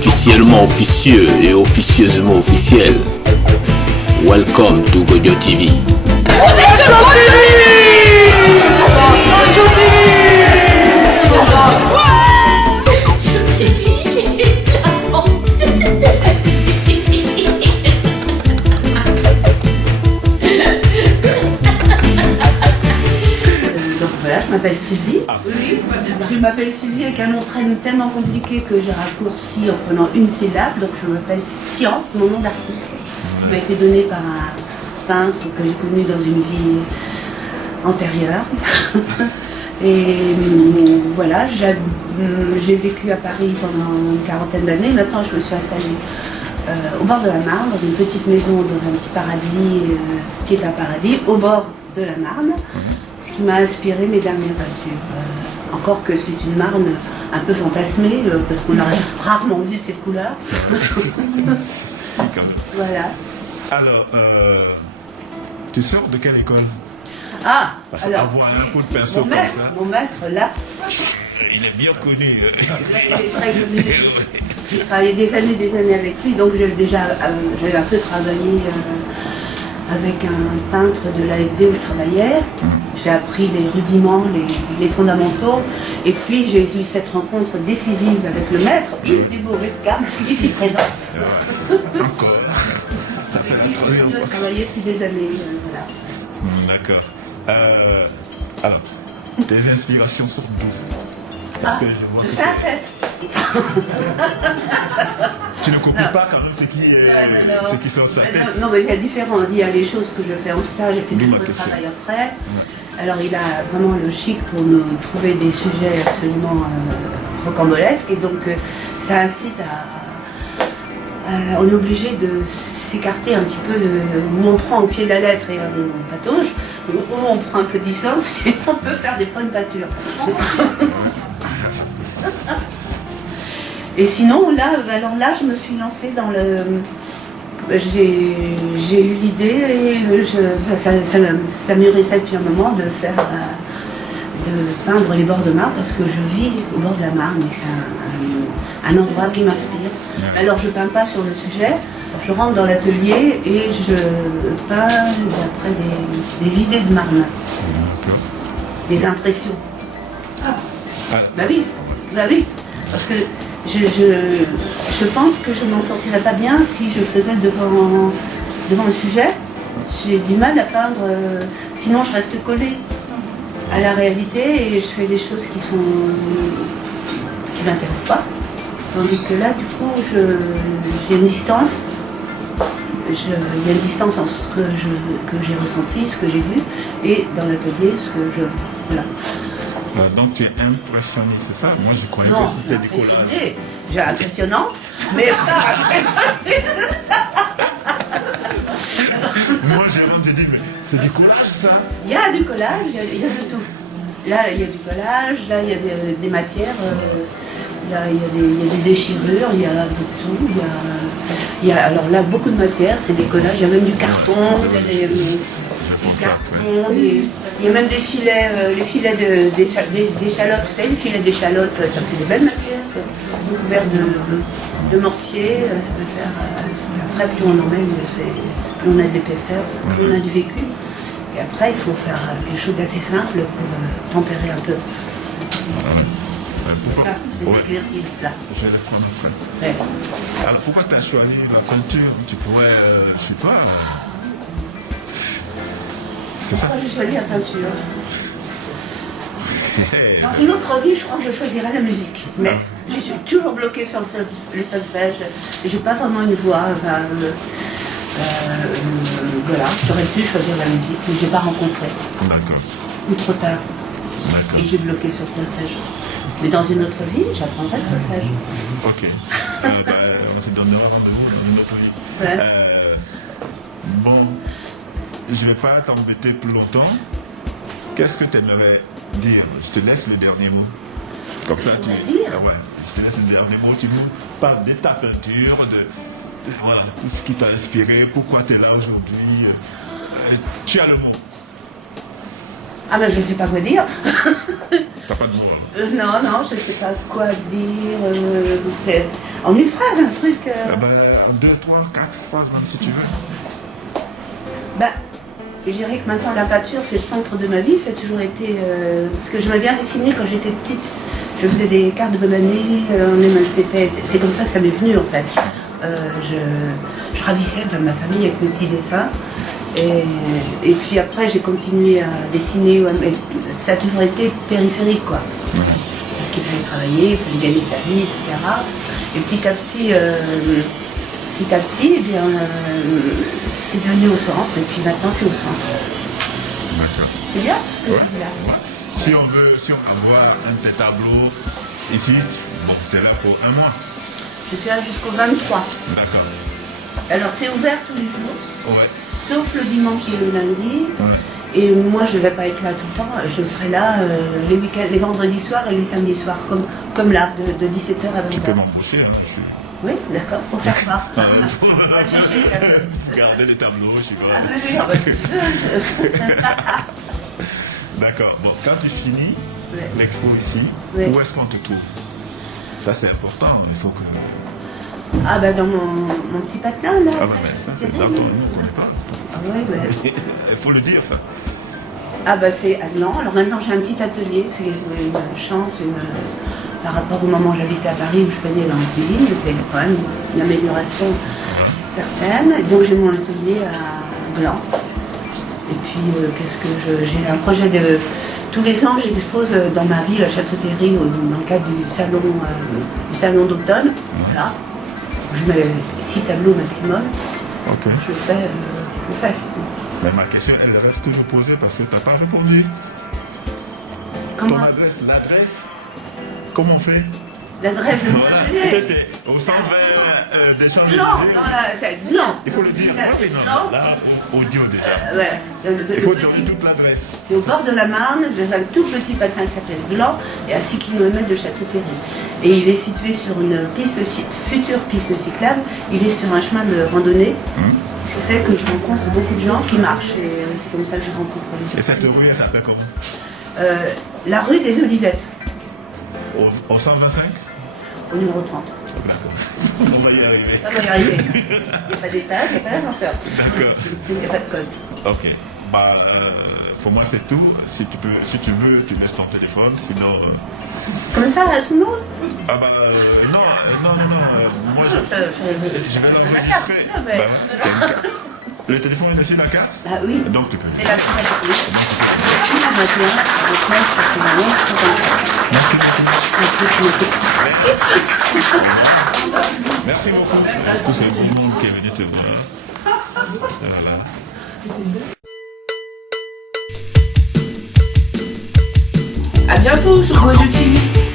officiellement officieux et officieusement officiel. Welcome to Gojo TV. Je m'appelle Sylvie. Oui, je m'appelle Sylvie avec un nom tellement compliqué que j'ai raccourci en prenant une syllabe. Donc je m'appelle Science, mon nom d'artiste. Qui m'a été donné par un peintre que j'ai connu dans une vie antérieure. Et voilà, j'ai vécu à Paris pendant une quarantaine d'années. Maintenant, je me suis installée au bord de la Marne, dans une petite maison, dans un petit paradis qui est un paradis, au bord de la Marne. Ce qui m'a inspiré mes dernières peintures. Encore que c'est une Marne un peu fantasmée, parce qu'on a rarement vu cette couleur. Voilà. Alors, tu sors de quelle école? Ah, parce alors, avoir un coup de pinceau comme ça. Mon maître, là, il est bien connu. il est très connu. J'ai travaillé des années avec lui, donc j'avais un peu travaillé avec un peintre de l'AFD où je travaillais. J'ai appris les rudiments, les fondamentaux. Et puis j'ai eu cette rencontre décisive avec le maître, Yves Desbourgesca, ici présent. Encore. Ça fait la On a travaillé depuis des années. Voilà. D'accord. Alors, tes inspirations sont d'où? Parce que je vois que ça en fait. tu ne copies pas quand même ce qui sont sa tête. Non, mais il y a différents. Il y a les choses que je fais en stage et puis D'où tout ma le question. travail après. Alors il a vraiment le chic pour nous trouver des sujets absolument rocambolesques. Et donc ça incite on est obligé de s'écarter un petit peu où on prend au pied de la lettre et on patauge, où on prend un peu de distance et on peut faire des bonnes peintures. Et sinon, alors là, je me suis lancée dans le... J'ai eu l'idée et ça mûrissait depuis un moment de peindre les bords de Marne parce que je vis au bord de la Marne et c'est un endroit qui m'inspire. Alors je ne peins pas sur le sujet, je rentre dans l'atelier et je peins d'après des idées de Marne, des impressions. Bah oui, parce que je pense que je m'en sortirais pas bien si je faisais devant le sujet. J'ai du mal à peindre, sinon je reste collée à la réalité et je fais des choses qui m'intéressent pas. Tandis que là, du coup, j'ai une distance. Il y a une distance entre ce que j'ai ressenti, ce que j'ai vu, et dans l'atelier, ce que je... Voilà. Donc tu es impressionné, c'est ça? Moi je croyais Non, que c'était du collage. J'ai impressionnante, mais pas... Moi j'ai vraiment dit, mais c'est du collage ça? Il y a du collage, il y a de tout. Là, il y a du collage, là, il y a des matières, là, il y a des déchirures, il y a de tout. Il y a alors là, beaucoup de matières, c'est des collages, il y a même du carton, il y a des cartons, il y a même des filets, les filets d'échalotes, vous savez, les filets d'échalotes, ça fait des belles matières, c'est recouvert de mortier, ça peut faire, après plus on en met, plus on a d'épaisseur, plus on a du vécu. Et après, il faut faire quelque chose d'assez simple pour tempérer un peu. Pourquoi? Ça, des exercices là. Je vais le prendre après. Ouais. Alors pourquoi tu as choisi la peinture? Tu pourrais, je sais pas... C'est ça? Pourquoi j'ai choisi la peinture? Dans une autre vie, je crois que je choisirais la musique. Mais je suis toujours bloquée sur le solfège. J'ai pas vraiment une voix. Voilà, j'aurais pu choisir la musique, mais j'ai pas rencontré. D'accord. Ou trop tard. D'accord. Et j'ai bloqué sur le solfège. Mais dans une autre vie, j'apprendrai le solfège. Ok. On se donnera rendez-vous dans une autre vie. Ouais. Bon, je vais pas t'embêter plus longtemps. Qu'est-ce que tu aimerais dire? Je te laisse le dernier mot. Comme ça, tu... dire ouais, je te laisse le dernier mot. Tu nous parles de ta peinture, voilà, tout ce qui t'a inspiré, pourquoi tu es là aujourd'hui. Tu as le mot. Ah ben je sais pas quoi dire. T'as pas de mot, hein? Non, je sais pas quoi dire. En une phrase, un truc... En 2, 3, 4 phrases, même si tu veux. Bah, je dirais que maintenant la peinture c'est le centre de ma vie, ça a toujours été... parce que j'aimais bien dessiner quand j'étais petite. Je faisais des cartes de bonne année, c'est comme ça que ça m'est venu en fait. Je ravissais ma famille avec mes petits dessins. Et puis après j'ai continué à dessiner, mais ça a toujours été périphérique quoi. Parce qu'il fallait travailler, il fallait gagner sa vie, etc. Et petit à petit, eh bien, c'est devenu au centre, et puis maintenant c'est au centre. D'accord. C'est bien ce que je dis là. Si on envoie un de tes tableaux ici, bon, c'est là pour un mois. Je suis là jusqu'au 23. D'accord. Alors c'est ouvert tous les jours, Ouais. sauf le dimanche et le lundi. Ouais. Et moi je ne vais pas être là tout le temps, je serai là les week-ends, les vendredis soirs et les samedis soirs, comme là, de 17h à 20h. Tu peux m'embaucher, hein, je suis... Oui, d'accord, pour faire ça. Garder les tableaux, je sais pas. Ah, oui, D'accord. Bon, quand tu finis l'expo ici, Ouais. où est-ce qu'on te trouve? Ça, c'est important. Il faut que... Ah ben dans mon petit patelin là. Ah, ben, ça, c'est dans ton nom, on ne connaît pas. Ah oui, ouais. Il faut le dire, ça. Ah ben c'est non. Alors maintenant j'ai un petit atelier, c'est une chance, par rapport au moment où j'habitais à Paris où je peignais dans la cuisine, c'est quand même une amélioration certaine. Et donc j'ai mon atelier à Gland. Et puis j'ai un projet de... Tous les ans j'expose dans ma ville à Château-Thierry dans le cadre du salon d'automne. Voilà. Je mets 6 tableaux maximum. Ok. Je fais. Mais ma question, elle reste toujours posée parce que tu n'as pas répondu. Comment? Ton adresse, l'adresse, comment on fait? L'adresse de mon Voilà. atelier. C'est au 120 des Champs-Élysées. Non, c'est non. Il faut le dire. Oui, non, là, audio déjà. Ouais. Il faut donner toute l'adresse. C'est au bord de la Marne, dans un tout petit patelin qui s'appelle Gland, et à 6 km de Château-Thierry. Et il est situé sur une future piste cyclable. Il est sur un chemin de randonnée. Ce qui fait que je rencontre beaucoup de gens qui marchent. Et c'est comme ça que je rencontre les gens. Et cette rue, elle s'appelle comment? La rue des Olivettes, Au 125? au numéro 30. D'accord. On va y arriver. Ça va y arriver. Il n'y a pas d'étage, il n'y a pas d'ascenseur. D'accord. Il n'y a pas de code. Ok. Bah, pour moi, c'est tout. Si tu veux, tu laisses ton téléphone. Sinon. Comme ça, à tout le monde. Ah bah non. Moi, je vais l'enregistrer. Non, mais- Bah, c'est une carte. Le téléphone est dessus la carte? Ah oui. Donc tu peux. C'est la finalité. Merci à maintenant. Avec moi, ça fait vraiment Merci. Merci. Merci beaucoup. Tout ce beau monde qui est venu te voir. Voilà. À bientôt sur Gojo TV.